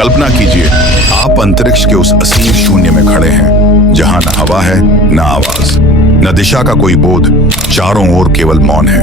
कल्पना कीजिए, आप अंतरिक्ष के उस असीम शून्य में खड़े हैं, जहां न हवा है, न आवाज, न दिशा का कोई बोध, चारों ओर केवल मौन है।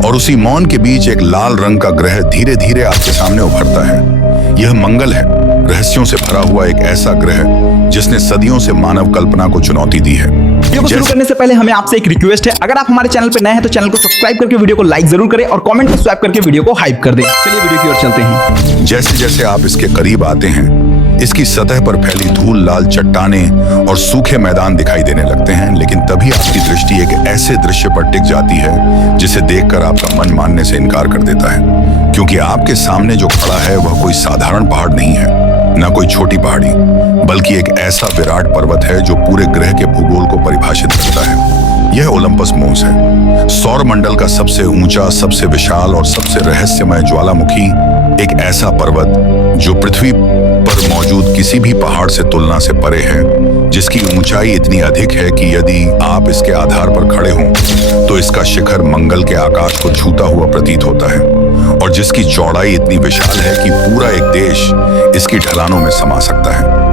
और उसी मौन के बीच एक लाल रंग का ग्रह धीरे धीरे आपके सामने उभरता है। यह मंगल है, रहस्यों से भरा हुआ एक ऐसा ग्रह जिसने सदियों से मानव कल्पना को चुनौती दी है। वीडियो को शुरू करने से पहले हमें आपसे एक रिक्वेस्ट है, अगर आप हमारे चैनल पर नए हैं तो चैनल को सब्सक्राइब करके वीडियो को लाइक जरूर करें और कमेंट में स्वैप करके वीडियो को हाइप कर दें। चलिए वीडियो की ओर चलते हैं। जैसे जैसे आप इसके करीब आते हैं, इसकी सतह पर फैली धूल, लाल चट्टानें और सूखे मैदान दिखाई देने लगते हैं। लेकिन तभी आपकी दृष्टि एक ऐसे दृश्य पर टिक जाती है जिसे देखकर आपका मन मानने से इनकार कर देता है, क्योंकि आपके सामने जो खड़ा है वह कोई साधारण पहाड़ नहीं है, न कोई छोटी पहाड़ी, बल्कि एक ऐसा विराट पर्वत है जो पूरे ग्रह के भूगोल को परिभाषित करता है। यह ओलंपस मोन्स है, सौर मंडल का सबसे ऊंचा, सबसे विशाल और सबसे रहस्यमय ज्वालामुखी। एक ऐसा पर्वत जो पृथ्वी पर मौजूद किसी भी पहाड़ से तुलना से परे है, जिसकी ऊंचाई इतनी अधिक है कि यदि आप इसके आधार पर खड़े हों तो इसका शिखर मंगल के आकाश को छूता हुआ प्रतीत होता है, और जिसकी चौड़ाई इतनी विशाल है कि पूरा एक देश इसकी ढलानों में समा सकता है।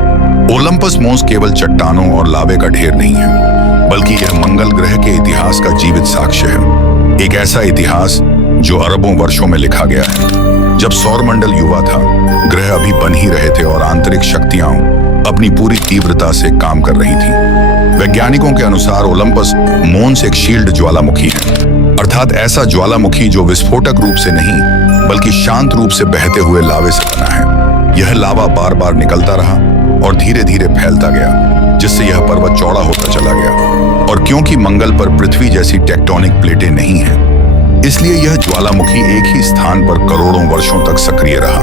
ओलंपस मोन्स केवल चट्टानों और लावे का ढेर नहीं है, बल्कि यह मंगल ग्रह के इतिहास का जीवित साक्ष्य है। एक ऐसा इतिहास जो अरबों वर्षों में लिखा गया है। जब सौरमंडल युवा था, ग्रह अभी बन ही रहे थे और आंतरिक शक्तियां अपनी पूरी तीव्रता से काम कर रही थीं। वैज्ञानिकों के अनुसार ओलंपस मोन्स एक शील्ड ज्वालामुखी है, अर्थात ऐसा ज्वालामुखी जो विस्फोटक रूप से नहीं बल्कि शांत रूप से बहते हुए लावे से बना है। यह लावा बार बार निकलता रहा और धीरे धीरे फैलता गया, जिससे यह पर्वत चौड़ा होता चला गया। और क्योंकि मंगल पर पृथ्वी जैसी टेक्टोनिक प्लेटें नहीं हैं, इसलिए यह ज्वालामुखी एक ही स्थान पर करोड़ों वर्षों तक सक्रिय रहा।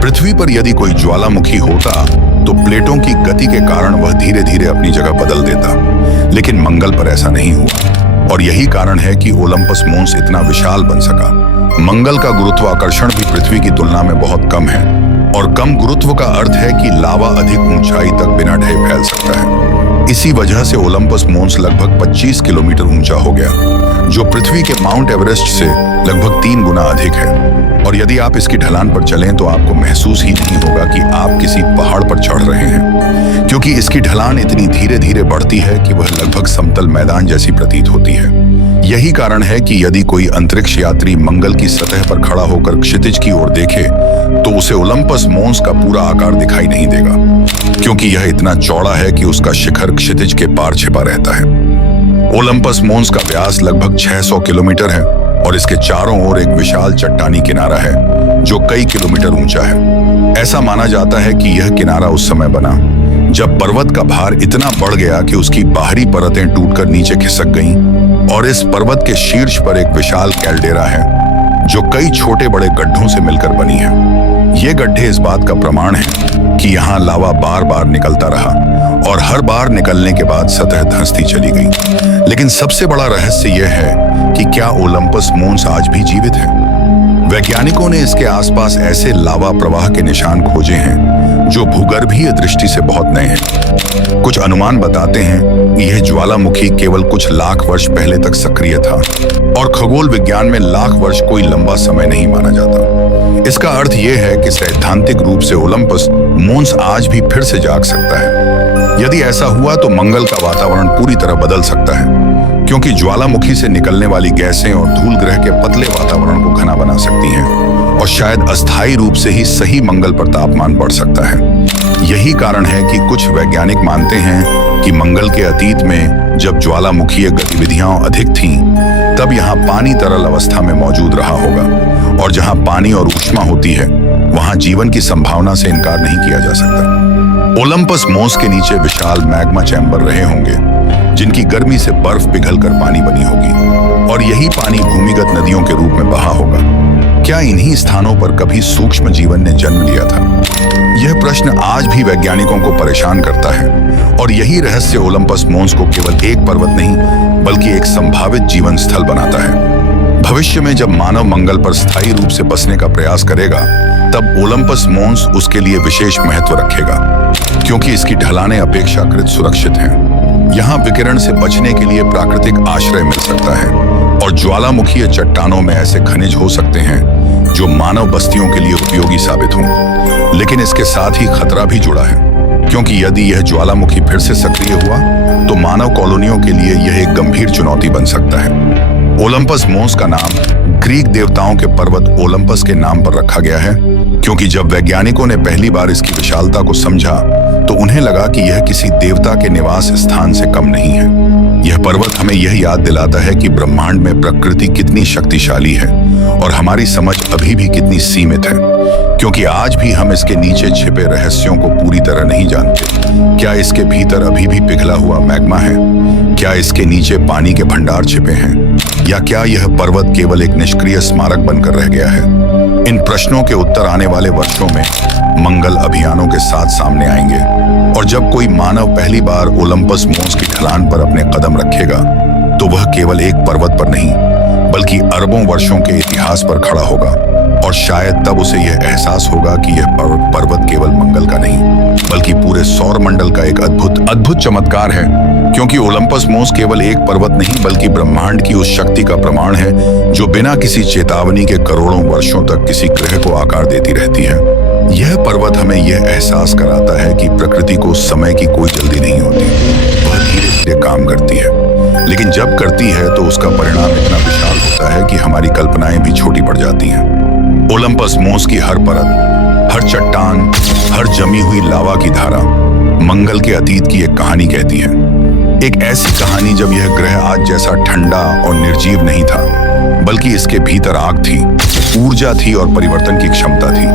पृथ्वी पर यदि कोई ज्वालामुखी होता तो प्लेटों की गति के कारण वह धीरे धीरे अपनी जगह बदल देता, लेकिन मंगल पर ऐसा नहीं हुआ। और यही कारण है कि ओलंपस मोन्स इतना विशाल बन सका। मंगल का गुरुत्वाकर्षण भी पृथ्वी की तुलना में बहुत कम है, और कम गुरुत्व का अर्थ है कि लावा अधिक ऊंचाई तक बिना ढहे फैल सकता है। इसी वजह से ओलंपस मोन्स लगभग 25 किलोमीटर ऊंचा हो गया, जो पृथ्वी के माउंट एवरेस्ट से लगभग 3 गुना अधिक है। और यदि आप इसकी ढलान पर चलें तो आपको महसूस ही नहीं होगा कि आप किसी पहाड़ पर चढ़ रहे हैं, क्योंकि इसकी ढलान इतनी धीरे धीरे बढ़ती है कि वह लगभग समतल मैदान जैसी प्रतीत होती है। यही कारण है कि यदि कोई अंतरिक्ष यात्री मंगल की सतह पर खड़ा होकर क्षितिज की ओर देखे तो उसे ओलंपस मोन्स का पूरा आकार दिखाई नहीं देगा, क्योंकि यह इतना चौड़ा है कि उसका शिखर क्षितिज के पार छिपा रहता है। ओलंपस मोन्स का व्यास लगभग 600 किलोमीटर है और इसके चारों ओर एक विशाल चट्टानी किनारा है जो कई किलोमीटर ऊंचा है। ऐसा माना जाता है कि यह किनारा उस समय बना जब पर्वत का भार इतना बढ़ गया कि उसकी बाहरी परतें टूटकर नीचे खिसक गईं, और इस पर्वत के शीर्ष पर एक विशाल कैल्डेरा है जो कई छोटे बड़े गड्ढों से मिलकर बनी है। ये गड्ढे इस बात का प्रमाण है कि यहाँ लावा बार बार निकलता रहा और हर बार निकलने के बाद सतह धंसती चली गई। लेकिन सबसे बड़ा रहस्य यह है कि क्या ओलंपस मोन्स आज भी जीवित है। वैज्ञानिकों ने इसके आसपास ऐसे लावा प्रवाह के निशान खोजे हैं जो भूगर्भीय दृष्टि से बहुत नए हैं। कुछ अनुमान बताते हैं कि यह ज्वालामुखी केवल कुछ लाख वर्ष पहले तक सक्रिय था, और खगोल विज्ञान में लाख वर्ष कोई लंबा समय नहीं माना जाता। इसका अर्थ यह है कि सैद्धांतिक रूप से ओलंपस मोन्स आज भी फिर से जाग सकता है। यदि ऐसा हुआ तो मंगल का वातावरण पूरी तरह बदल सकता है, क्योंकि ज्वालामुखी से निकलने वाली गैसें और धूल ग्रह के पतले वातावरण को घना बना सकती हैं, और शायद अस्थायी रूप से ही सही मंगल पर तापमान बढ़ सकता है। यही कारण है कि कुछ वैज्ञानिक मानते हैं कि मंगल के अतीत में जब ज्वालामुखीय गतिविधियां अधिक थीं, तब यहाँ पानी तरल अवस्था में मौजूद रहा होगा, और जहाँ पानी और ऊष्मा होती है वहाँ जीवन की संभावना से इनकार नहीं किया जा सकता। ओलंपस मोन्स के नीचे विशाल मैग्मा चैम्बर रहे होंगे, जिनकी गर्मी से बर्फ पिघलकर पानी बनी होगी, और यही पानी भूमिगत नदियों के रूप में बहा होगा। क्या इन्हीं स्थानों पर कभी सूक्ष्म जीवन ने जन्म लिया था? यह प्रश्न आज भी वैज्ञानिकों को परेशान करता है, और यही रहस्य ओलंपस मोन्स को केवल एक पर्वत नहीं बल्कि एक संभावित जीवन स्थल बनाता है। भविष्य में जब मानव मंगल पर स्थायी रूप से बसने का प्रयास करेगा, तब ओलंपस मोन्स उसके लिए विशेष महत्व रखेगा, क्योंकि इसकी ढलानें अपेक्षाकृत सुरक्षित हैं। यहाँ विकिरण से बचने के लिए प्राकृतिक आश्रय मिल सकता है, और ज्वालामुखीय चट्टानों में ऐसे खनिज हो सकते हैं जो मानव बस्तियों के लिए उपयोगी साबित हों। लेकिन इसके साथ ही खतरा भी जुड़ा है, क्योंकि यदि यह ज्वालामुखी फिर से सक्रिय हुआ तो मानव कॉलोनियों के लिए यह एक गंभीर चुनौती बन सकता है। ओलंपस मोंस का नाम ग्रीक देवताओं के पर्वत ओलंपस के नाम पर रखा गया है, क्योंकि जब वैज्ञानिकों ने पहली बार इसकी विशालता को समझा तो उन्हें लगा कि यह किसी देवता के निवास स्थान से कम नहीं है। यह पर्वत हमें यह याद दिलाता है कि ब्रह्मांड में प्रकृति कितनी शक्तिशाली है और हमारी समझ अभी भी कितनी सीमित है, क्योंकि आज भी हम इसके नीचे छिपे रहस्यों को पूरी तरह नहीं जानते। क्या इसके भीतर अभी भी पिघला हुआ मैग्मा है? क्या इसके नीचे पानी के भंडार छिपे हैं? या क्या यह पर्वत केवल एक निष्क्रिय स्मारक बनकर रह गया है? इन प्रश्नों के उत्तर आने वाले वर्षों में मंगल अभियानों के साथ सामने आएंगे, और जब कोई मानव पहली बार ओलंपस मोंस की ढलान पर अपने कदम रखेगा तो वह केवल एक पर्वत पर नहीं बल्कि अरबों वर्षों के इतिहास पर खड़ा होगा। और शायद तब उसे यह एहसास होगा कि यह पर्वत केवल मंगल का नहीं बल्कि पूरे सौर मंडल का एक अद्भुत चमत्कार है, क्योंकि ओलंपस मोंस केवल एक पर्वत नहीं बल्कि ब्रह्मांड की उस शक्ति का प्रमाण है जो बिना किसी चेतावनी के करोड़ों वर्षों तक किसी ग्रह को आकार देती रहती है। यह पर्वत हमें यह एहसास कराता है कि प्रकृति को समय की कोई जल्दी नहीं होती, वह धीरे धीरे काम करती है, लेकिन जब करती है तो उसका परिणाम इतना विशाल होता है कि हमारी कल्पनाएं भी छोटी पड़ जाती हैं। ओलंपस मोंस की हर परत, हर चट्टान, हर जमी हुई लावा की धारा मंगल के अतीत की एक कहानी कहती है। एक ऐसी कहानी जब यह ग्रह आज जैसा ठंडा और निर्जीव नहीं था, बल्कि इसके भीतर आग थी, ऊर्जा थी और परिवर्तन की क्षमता थी।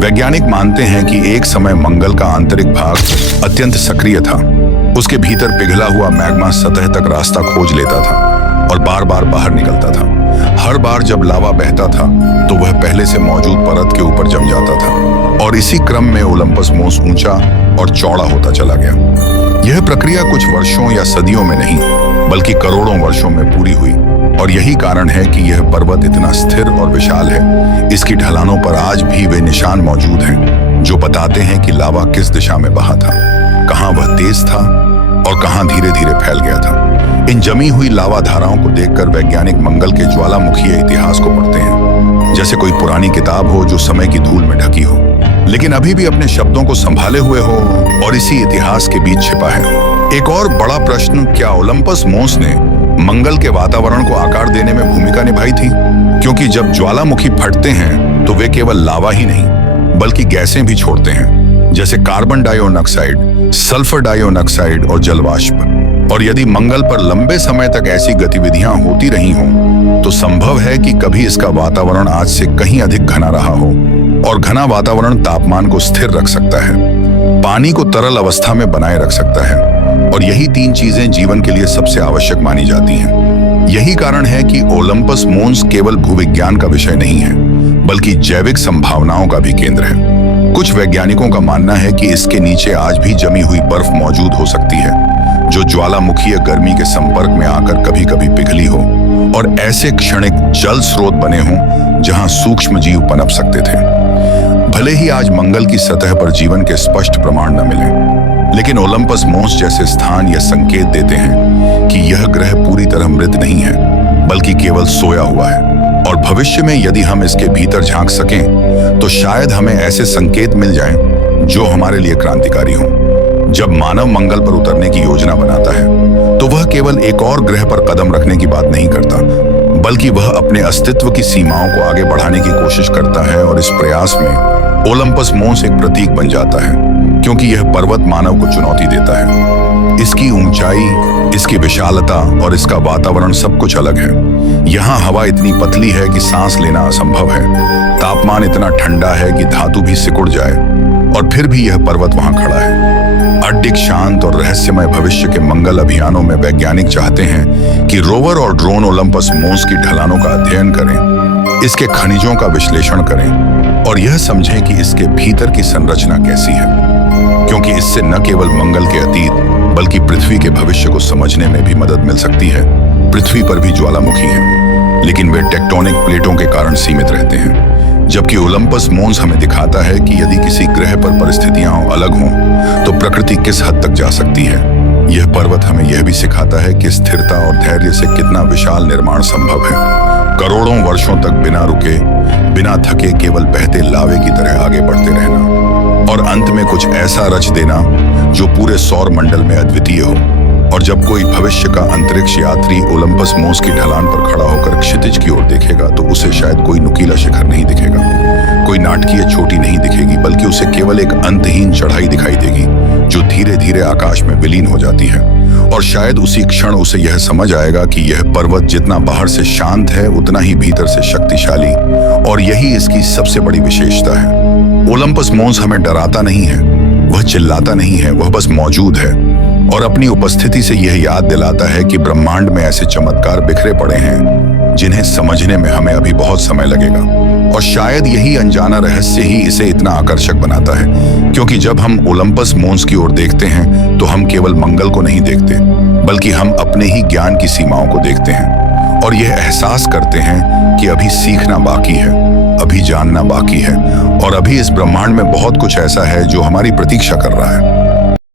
वैज्ञानिक मानते हैं कि एक समय मंगल का आंतरिक भाग अत्यंत सक्रिय था। उसके भीतर पिघला हुआ मैग्मा सतह तक रास्ता खोज लेता था और बार बार बाहर निकलता था। हर बार जब लावा बहता था तो वह पहले से मौजूद परत के ऊपर जम जाता था, और इसी क्रम में ओलंपस मोंस ऊंचा और चौड़ा होता चला गया। यह प्रक्रिया कुछ वर्षों या सदियों में नहीं बल्कि करोड़ों वर्षों में पूरी हुई, और यही कारण है कि यह पर्वत इतना स्थिर और विशाल है। इसकी ढलानों पर आज भी वे निशान मौजूद हैं जो बताते हैं कि लावा किस दिशा में बहा था, कहां वह तेज था और कहां धीरे धीरे फैल गया था। इन जमी हुई लावा धाराओं को देखकर वैज्ञानिक मंगल के ज्वालामुखीय इतिहास को पढ़ते हैं, जैसे कोई पुरानी किताब हो जो समय की धूल में ढकी हो, लेकिन अभी भी अपने शब्दों को संभाले हुए हो और इसी इतिहास के बीच छिपा है। एक और बड़ा प्रश्न, क्या ओलंपस मोंस ने मंगल के वातावरण को आकार देने में भूमिका निभाई थी? क्योंकि जब ज्वालामुखी फटते हैं तो वे केवल लावा ही नहीं बल्कि गैसें भी छोड़ते हैं, जैसे कार्बन डाइऑक्साइड, सल्फर डाइऑक्साइड और जलवाष्प। और यदि मंगल पर लंबे समय तक ऐसी गतिविधियां होती रही हों तो संभव है कि कभी इसका वातावरण आज से कहीं अधिक घना रहा हो, और घना वातावरण तापमान को स्थिर रख सकता है, पानी को तरल अवस्था में बनाए रख सकता है, और यही तीन चीजें जीवन के लिए सबसे आवश्यक मानी जाती हैं। यही कारण है कि ओलंपस मोंस केवल भूविज्ञान का विषय नहीं है बल्कि जैविक संभावनाओं का भी केंद्र है। कुछ वैज्ञानिकों का मानना है कि इसके नीचे आज भी जमी हुई बर्फ मौजूद हो सकती है, जो ज्वालामुखीय गर्मी के संपर्क में आकर कभी कभी पिघली हो और ऐसे क्षणिक जल स्रोत बने हों जहां सूक्ष्म जीव पनप सकते थे। भले ही आज मंगल की सतह पर जीवन के स्पष्ट प्रमाण न मिले, लेकिन ओलंपस मोंस जैसे स्थान यह संकेत देते हैं कि यह ग्रह पूरी तरह मृत नहीं है बल्कि केवल सोया हुआ है, और भविष्य में यदि हम इसके भीतर झांक सकें तो शायद हमें ऐसे संकेत मिल जाएं जो हमारे लिए क्रांतिकारी हों। जब मानव मंगल पर उतरने की योजना बनाता है तो वह केवल एक और ग्रह पर कदम रखने की बात नहीं करता, बल्कि वह अपने अस्तित्व की सीमाओं को आगे बढ़ाने की कोशिश करता है। और इस प्रयास में ओलंपस मोंस एक प्रतीक बन जाता है, क्योंकि यह पर्वत मानव को चुनौती देता है। इसकी ऊंचाई, इसकी विशालता और इसका वातावरण सब कुछ अलग है। यहाँ हवा इतनी पतली है कि सांस लेना असंभव है, तापमान इतना ठंडा है कि धातु भी सिकुड़ जाए, और फिर भी यह पर्वत वहां खड़ा है। अडिग, शांत और रहस्यमय भविष्य के मंगल अभियानों में वैज्ञानिक चाहते हैं कि रोवर और ड्रोन ओलंपस मोंस की ढलानों का अध्ययन करें, इसके खनिजों का विश्लेषण करें और यह समझें कि इसके भीतर की संरचना कैसी है, क्योंकि इससे न केवल मंगल के अतीत बल्कि पृथ्वी के भविष्य को समझने में भी मदद मिल सकती है। पृथ्वी पर भी ज्वालामुखी हैं, लेकिन वे टेक्टोनिक प्लेटों के कारण सीमित रहते हैं, जबकि ओलंपस मोंस हमें दिखाता है कि यदि किसी ग्रह पर परिस्थितियां अलग हों तो प्रकृति किस हद तक जा सकती है। यह पर्वत हमें यह भी सिखाता है कि स्थिरता और धैर्य से कितना विशाल निर्माण संभव है। करोड़ों वर्षों तक बिना रुके, बिना थके, केवल बहते लावे की तरह आगे बढ़ते रहना और अंत में कुछ ऐसा रच देना जो पूरे सौर मंडल में अद्वितीय हो। और जब कोई भविष्य का अंतरिक्ष यात्री ओलंपस मोस की ढलान पर खड़ा होकर क्षितिज की ओर देखेगा तो उसे शायद कोई नुकीला शिखर नहीं दिखेगा, कोई नाटकीय चोटी नहीं दिखेगी, बल्कि उसे केवल एक अंतहीन चढ़ाई दिखाई देगी जो धीरे धीरे आकाश में विलीन हो जाती है। और शायद उसी क्षण उसे यह समझ आएगा कि यह पर्वत जितना बाहर से शांत है उतना ही भीतर से शक्तिशाली, और यही इसकी सबसे बड़ी विशेषता है। ओलंपस मोस हमें डराता नहीं है, वह चिल्लाता नहीं है, वह बस मौजूद है और अपनी उपस्थिति से यह याद दिलाता है कि ब्रह्मांड में ऐसे चमत्कार बिखरे पड़े हैं जिन्हें समझने में हमें अभी बहुत समय लगेगा। और शायद यही अनजाना रहस्य ही इसे इतना आकर्षक बनाता है, क्योंकि जब हम ओलंपस मोस की ओर देखते हैं तो हम केवल मंगल को नहीं देखते, बल्कि हम अपने ही ज्ञान की सीमाओं को देखते हैं और यह एहसास करते हैं कि अभी सीखना बाकी है, अभी जानना बाकी है और अभी इस ब्रह्मांड में बहुत कुछ ऐसा है जो हमारी प्रतीक्षा कर रहा है।